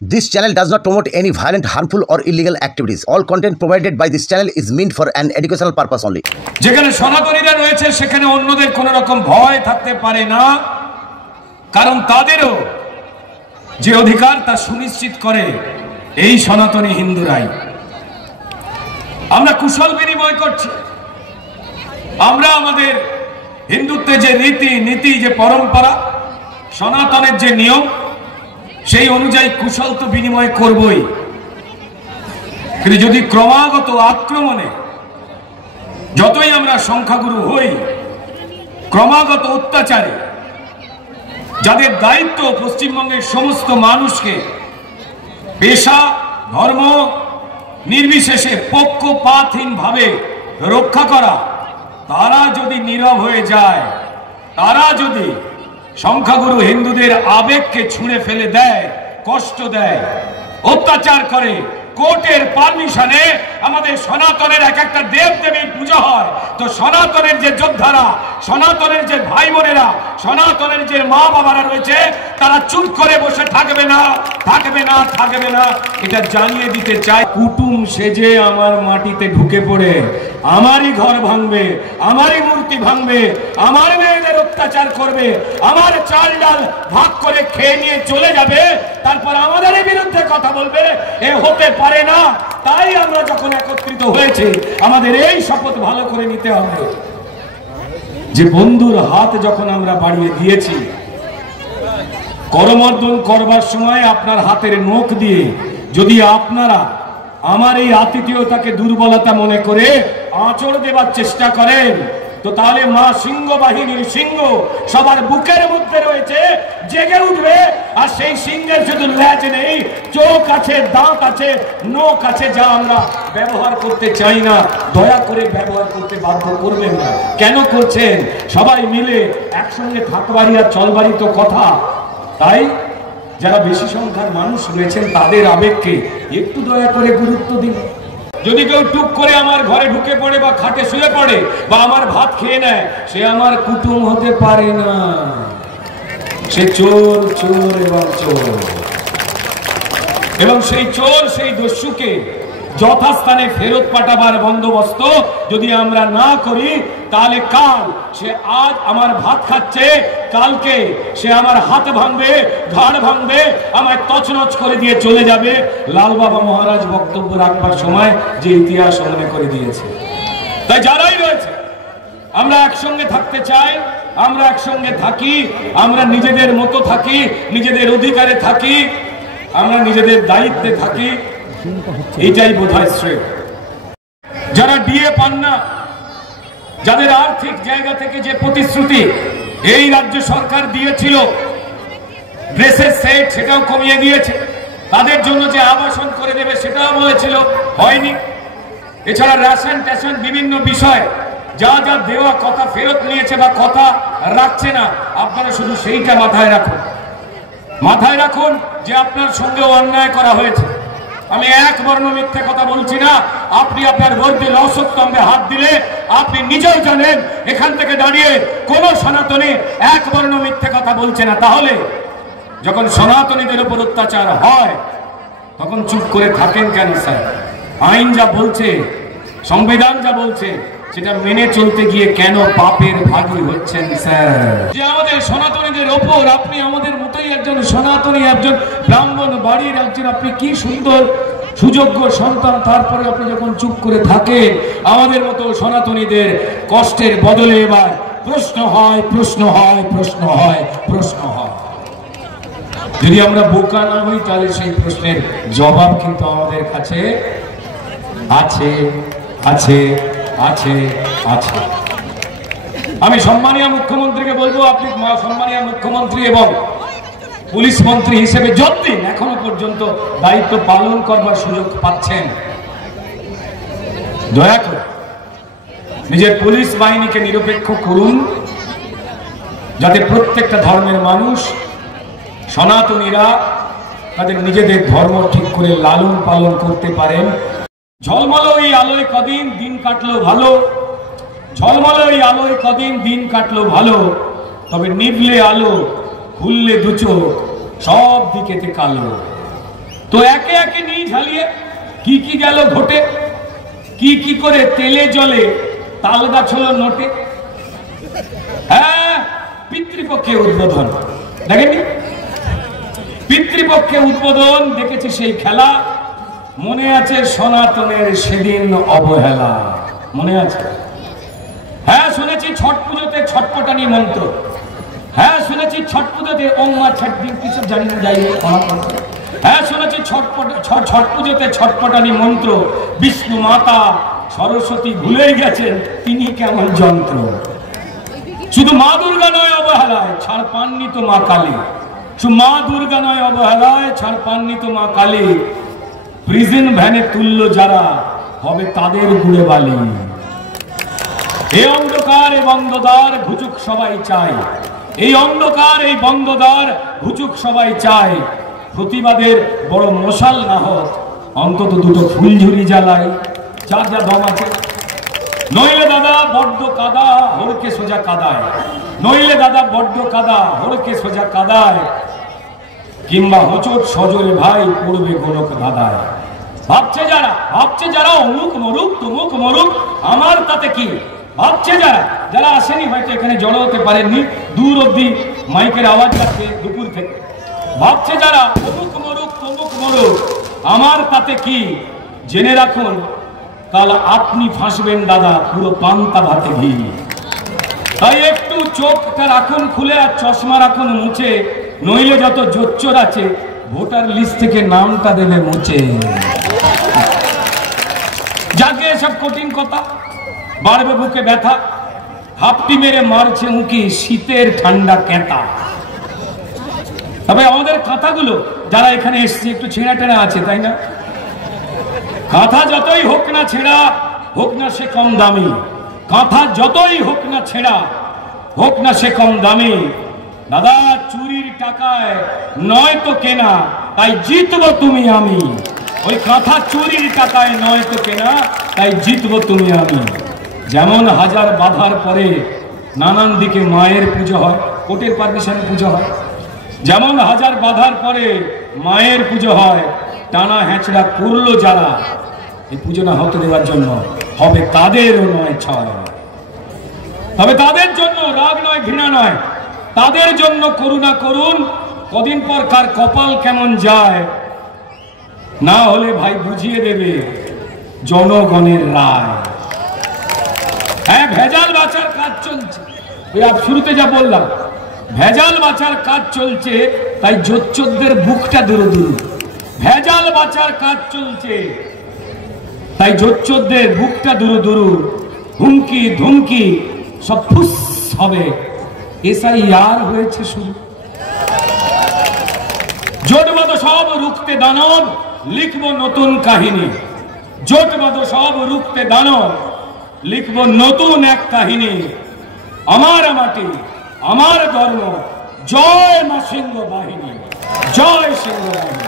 This channel does not promote any violent, harmful or illegal activities. All content provided by this channel is meant for an educational purpose only. যেখানে সনাতনীরা রয়েছে সেখানে অন্যদের কোনো রকম ভয় থাকতে পারে না, কারণ তাদেরও যে অধিকার তা সুনিশ্চিত করে এই সনাতনী হিন্দুরাই। আমরা কুশল বিনিময় করছি, আমরা আমাদের হিন্দুত্বের যে রীতি নীতি, যে পরম্পরা, সনাতনের যে নিয়ম, সেই অনুযায়ী কুশল তো বিনিময় করবই। কিন্তু যদি ক্রমাগত আক্রমণে, যতই আমরা সংখ্যাগুরু হই, ক্রমাগত অত্যাচারে যাদের দায়িত্ব পশ্চিমবঙ্গের সমস্ত মানুষকে পেশা ধর্ম নির্বিশেষে পক্ষপাতহীনভাবে রক্ষা করা, তারা যদি নীরব হয়ে যায়, তারা যদি সংখ্যাগুরু হিন্দুদের আবেগকে ছুঁড়ে ফেলে দেয়, কষ্ট দেয়, অত্যাচার করে, কোর্টের পারমিশনে আমাদের সনাতনের এক একটা দেব দেবীর পূজা হয়, তো সনাতনের যে যোদ্ধারা, সনাতনের যে ভাই বোনেরা, সনাতনের যে মা বাবারা রয়েছে, তারা চুপ করে বসে থাকবে না, থাকবে না, থাকবে না। এটা জানিয়ে দিতে চাই, কুটুম সেজে আমার মাটিতে ঢুকে পড়ে আমারই ঘর ভাঙবে, আমারই মূর্তি ভাঙবে, আমার মেয়েদের অত্যাচার করবে, আমার চাল ডাল ভাগ করে খেয়ে নিয়ে চলে যাবে, তারপর আমাদের বিরুদ্ধে কথা বলবে, এ হতে পারে না। তাই আমরা যখন একত্রিত হয়েছে, আমাদের এই শপথ ভালো করে নিতে হবে যে বন্ধুর হাত যখন আমরা বাড়িয়ে দিয়েছি, করমর্দন করবার সময় আপনার হাতের নখ দিয়ে যদি আপনারা আমার এই আতিথেয়তাকে দুর্বলতা মনে করে আঁচড় দেবার চেষ্টা করেন, তো তাহলে মা সিংহ বাহিনীর সিংহ সবার বুকের মধ্যে রয়েছে, জেগে উঠবে। আর সেই সিংহের শুধু ল্যাজ নেই, চোখ আছে, দাঁত আছে, নখ আছে, যা আমরা ব্যবহার করতে চাই না। দয়া করে ব্যবহার করতে বাধ্য করবেন না। কেন করছেন? সবাই মিলে একসঙ্গে থাকবারই আর চলবারই তো কথা। তাই যারা বেশি সংখ্যার মানুষ রয়েছেন তাদের আবেগকে একটু দয়া করে গুরুত্ব দিন। যদি কেউ টুক করে আমার ঘরে ঢুকে পড়ে বা খাটে শুয়ে পড়ে বা আমার ভাত খেয়ে নেয়, সে আমার কুটুম হতে পারে না, সে চোর, চোর এবং চোর। এবং সেই চোর, সেই দস্যুকে যথাস্থানে ফেরত পাঠাবার বন্দোবস্ত যদি আমরা না করি, তাহলে কাল সে আজ আমার ভাত খাচ্ছে, কালকে সে আমার হাত ভাঙবে, ঘাড় ভাঙবে, আমায় তছনছ করে দিয়ে চলে যাবে। লাল বাবা মহারাজ বক্তব্য রাখবার সময় যে ইতিহাস মনে করে দিয়েছে। তাই যারাই রয়েছে, আমরা একসঙ্গে থাকতে চাই, আমরা একসঙ্গে থাকি, আমরা নিজেদের মতো থাকি, নিজেদের অধিকারে থাকি, আমরা নিজেদের দায়িত্বে থাকি, এইটাই বোধহয় শ্রেয়। যারা ডিএ পান না, যাদের আর্থিক জায়গা থেকে যে প্রতিশ্রুতি এই রাজ্য সরকার দিয়েছিল, ড্রেসের সেট সেটাও কমিয়ে দিয়েছে, তাদের জন্য যে আবাসন করে দেবে সেটাও বলেছিল, হয়নি। এছাড়া রেশন টেশন বিভিন্ন বিষয় যা যা দেওয়া কথা ফেরত নিয়েছে বা কথা রাখছে না, আপনারা শুধু সেইটা মাথায় রাখুন। মাথায় রাখুন যে আপনার সঙ্গেও অন্যায় করা হয়েছে। আমি এক বর্ণ মিথ্যে কথা বলছি না। আপনি আপনার বর্ধির অসত্যম্বে হাত দিলে আপনি নিজেও জানেন এখান থেকে দাঁড়িয়ে কোন সনাতনী এক বর্ণ মিথ্যে কথা বলছে না। তাহলে যখন সনাতনীদের উপর অত্যাচার হয় তখন চুপ করে থাকেন কেন স্যার? আইন যা বলছে, সংবিধান যা বলছে, সেটা মেনে চলতে গিয়ে কেন পাপের ভাগী হচ্ছেন স্যার? যে আমাদের সনাতনীদের ওপর, আপনি আমাদের মতোই একজন সনাতনী, একজন ব্রাহ্মণ বাড়ির একজন, আপনি কি সুন্দর সুযোগ্য সন্তান, তারপরে আপনি যখন চুপ করে থাকেন, আমাদের মতো সনাতনীদের কষ্টের বদলে এবার প্রশ্ন হয়, প্রশ্ন হয়, প্রশ্ন হয়, প্রশ্ন হয়। যদি আমরা বোকা না হই, তাহলে সেই প্রশ্নের জবাব কিন্তু আমাদের কাছে আছে, আছে, আছে, আছে। আমি সম্মানীয় মুখ্যমন্ত্রীকে বলবো, আপনি সম্মানীয় মুখ্যমন্ত্রী এবং পুলিশ মন্ত্রী হিসেবে যতদিন এখনো পর্যন্ত দায়িত্ব পালন করবার সুযোগ পাচ্ছেন, দয়া করে নিজের পুলিশ বাহিনীকে নিরপেক্ষ করুন, যাতে প্রত্যেকটা ধর্মের মানুষ, সনাতনীরা তাদের নিজেদের ধর্ম ঠিক করে লালন পালন করতে পারেন। ঝলমলো এই আলোয় কদিন দিন কাটলো ভালো, ঝলমলো এই আলোয় কদিন দিন কাটলো ভালো, তবে নিভলে আলো, খুললে দু চোখ, সব দিকেতে কালো। তো একে একে নিয়ে ঝালিয়ে কি কি গেল ঘটে, কি কি করে তেলে জলে তাল গাছ হলো নোটে। হ্যাঁ, পিতৃপক্ষে উদ্বোধন দেখেনি, পিতৃপক্ষে উদ্বোধন দেখেছি সেই খেলা। মনে আছে সনাতনের সেদিন অবহেলা, মনে আছে? হ্যাঁ শুনেছি ছট পুজোতে ছটপটানি মন্ত্র, হ্যাঁ শুনেছি ছট পুজোতে ওম মা ছট দিন কিছু জানি না যাই। হ্যাঁ শুনেছি ছট পুজোতে ছটপটানি মন্ত্র। বিষ্ণু মাতা সরস্বতী ভুলেই গেছেন তিনি কেমন যন্ত্র। শুধু মা দুর্গা নয় অবহেলায় ছাড় পাননি তো মা কালী, শুধু মা দুর্গা নয় অবহেলায় ছাড় পাননি তো মা কালী। প্রিজন ভ্যানে তুললো যারা হবে তাদের গুড়ে বালি। এই অন্ধকার এই বন্ধদ্বার ঘুচুক সবাই চায়, এই অন্ধকার এই বন্ধদ্বার ঘুচুক সবাই চায়। প্রতিবাদের বড় মশাল না হোক, অন্তত দুটো ফুলঝুরি জ্বালায় যার যা দম আছে। নইলে দাদা বড্ড কাদা হড়কে সোজা কাদায়, নইলে দাদা বড্ড কাদা হড়কে সোজা কাদায়। কিংবা হোঁচট সজরে ভাই পড়বে গোলক দাদায়। ভাবছে যারা অমুক মরুক তমুক মরুক আমার তাতে কি। ভাবছে যারা আসেনি হয়তো এখানে জড়ো হতে পারেননি, দূর অব্দি মাইকের আওয়াজ যাচ্ছে দুপুর থেকে। ভাবছে যারা অমুক মরুক তমুক মরুক আমার তাতে কি। জেনে রাখুন কাল আপনি ফাঁসবেন দাদা পুরো পান্তা ভাতে ঘি। তাই একটু চোখটা রাখুন খুলে আর চশমা রাখুন মুছে, নইলে যত জোচ্চোর আছে ভোটার লিস্ট থেকে নামটা দেবে মুছে। যাকে এসব কঠিন কথা, বাড়বে বুকে ব্যথা, হাপটি মেরে মারছে উঁকি শীতের ঠান্ডা কেতা। তবে আমাদের কাঁথাগুলো যারা এখানে এসছে একটু ছেঁড়া টেনা আছে তাই না? কাঁথা যতই হোক না ছেঁড়া হোক না সে কম দামি, কাঁথা যতই হোক না ছেঁড়া হোক না সে কম দামি। দাদা চুরির টাকায় নয় তো কেনা তাই জিতবো তুমি আমি। ওই কাঁথা চুরির টাকায় নয় তো কেনা তাই জিতবো তুমি আমি। যেমন হাজার বাধার পরে নানান দিকে মায়ের পুজো হয়, কোর্টের পারমিশনে পুজো হয়। যেমন হাজার বাধার পরে মায়ের পুজো হয়, টানা হ্যাঁচড়া করলো যারা এই পুজো না হতে দেওয়ার জন্য হবে তাদেরও নয় ছয়। তবে তাদের জন্য রাগ নয় ঘৃণা নয়, তাদের জন্য করুণা করুন। কদিন পর কার কপাল কেমন যায় না হলে ভাই বুঝিয়ে দেবে জনগণের রায়। হ্যাঁ ভেজাল বাঁচার কাজ চলছে, ওই শুরুতে যা বললাম ভেজাল বাঁচার কাজ চলছে তাই জোচ্চোরদের বুকটা দুরু দুরু। ভেজাল বাঁচার কাজ চলছে তাই জোচ্চোরদের বুকটা দুরু দুরু। হুমকি ধুমকি সব ফুস হবে, এসআইআর হয়েছে শুরু। জোটবাদ সব রুখতে দানব লিখবো নতুন কাহিনী, জোটবাদ সব রুখতে দানব লিখবো নতুন এক কাহিনী। আমার মাটি আমার ধর্ম, জয় মা সিংহ বাহিনী, জয় সিংহ বাহিনী।